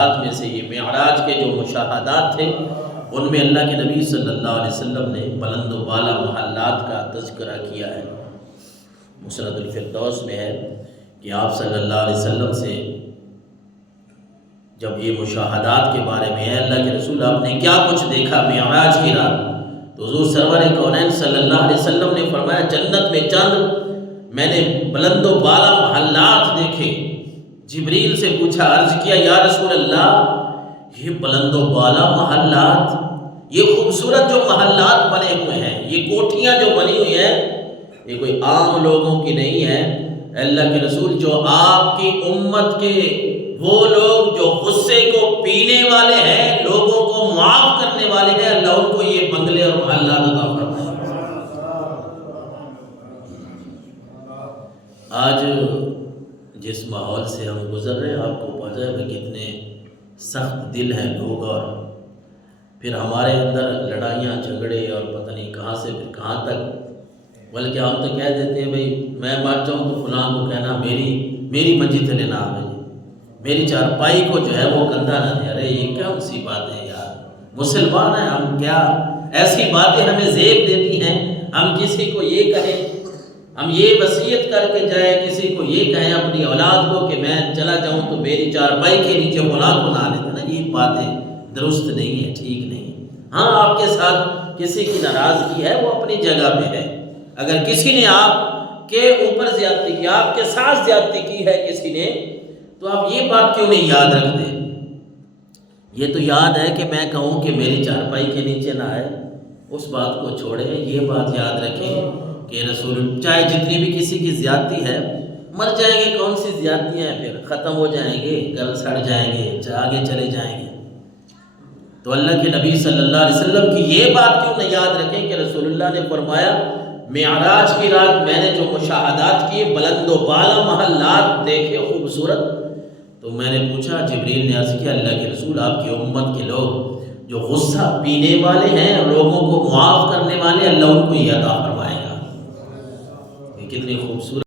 میں سے یہ معراج کے جو مشاہدات تھے ان میں اللہ کے نبی صلی اللہ علیہ وسلم نے بلند و بالا محلات کا تذکرہ کیا ہے۔ مسند الفردوس میں ہے کہ آپ صلی اللہ علیہ وسلم سے جب یہ مشاہدات کے بارے میں ہے اللہ کے رسول آپ نے کیا کچھ دیکھا معراج کی رات، تو حضور سرور کونین صلی اللہ علیہ وسلم نے فرمایا جنت میں چند میں نے بلند و بالا محلات دیکھے۔ جبریل سے پوچھا، عرض کیا یا رسول اللہ یہ بلند و بالا محلات، یہ خوبصورت جو محلات بنے ہوئے ہیں، یہ کوٹھیاں جو بنی ہوئی ہیں، یہ کوئی عام لوگوں کی نہیں ہے۔ اللہ کے رسول جو آپ کی امت کے وہ لوگ جو غصے کو پینے والے ہیں، لوگوں کو معاف کرنے والے ہیں، اللہ ان کو یہ بنگلے اور محلات عطا فرمائے۔ آج جس ماحول سے ہم گزر رہے ہیں آپ کو پتہ ہے کہ کتنے سخت دل ہیں لوگ، اور پھر ہمارے اندر لڑائیاں جھگڑے اور پتہ نہیں کہاں سے پھر کہاں تک، بلکہ ہم تو کہہ دیتے ہیں بھئی میں مر جاؤں تو فلاں کو کہنا میری منجی تلے نہ آوے، میری چارپائی کو جو ہے وہ کندھا نہ دے۔ ارے یہ کیا سی باتیں ہیں یار، مسلمان ہیں ہم، کیا ایسی باتیں ہمیں زیب دیتی ہیں؟ ہم کسی کو یہ کہیں، ہم یہ وصیت کر کے جائیں، کسی کو یہ کہیں اپنی اولاد کو کہ میں چلا جاؤں تو میری چارپائی کے نیچے اولاد کو نہ لیتے نا، یہ باتیں درست نہیں ہیں، ٹھیک نہیں۔ ہاں آپ کے ساتھ کسی کی ناراضگی ہے وہ اپنی جگہ پہ ہے، اگر کسی نے آپ کے اوپر زیادتی کی، آپ کے ساتھ زیادتی کی ہے کسی نے، تو آپ یہ بات کیوں نہیں یاد رکھتے؟ یہ تو یاد ہے کہ میں کہوں کہ میری چارپائی کے نیچے نہ آئے، اس بات کو چھوڑیں، یہ بات یاد رکھیں کہ رسول چاہے جتنی بھی کسی کی زیادتی ہے، مر جائیں گے، کون سی زیادتی ہیں، پھر ختم ہو جائیں گے، گل سڑ جائیں گے، آگے چلے جائیں گے۔ تو اللہ کے نبی صلی اللہ علیہ وسلم کی یہ بات کیوں نہ یاد رکھیں کہ رسول اللہ نے فرمایا معراج کی رات میں نے جو مشاہدات کیے، بلند و بالا محلات دیکھے خوبصورت، تو میں نے پوچھا، جبریل نے عرض کیا اللہ کے رسول آپ کی امت کے لوگ جو غصہ پینے والے ہیں، لوگوں کو معاف کرنے والے، اللہ ان کو یہ عطا فرمائے گا۔ یہ کتنی خوبصورت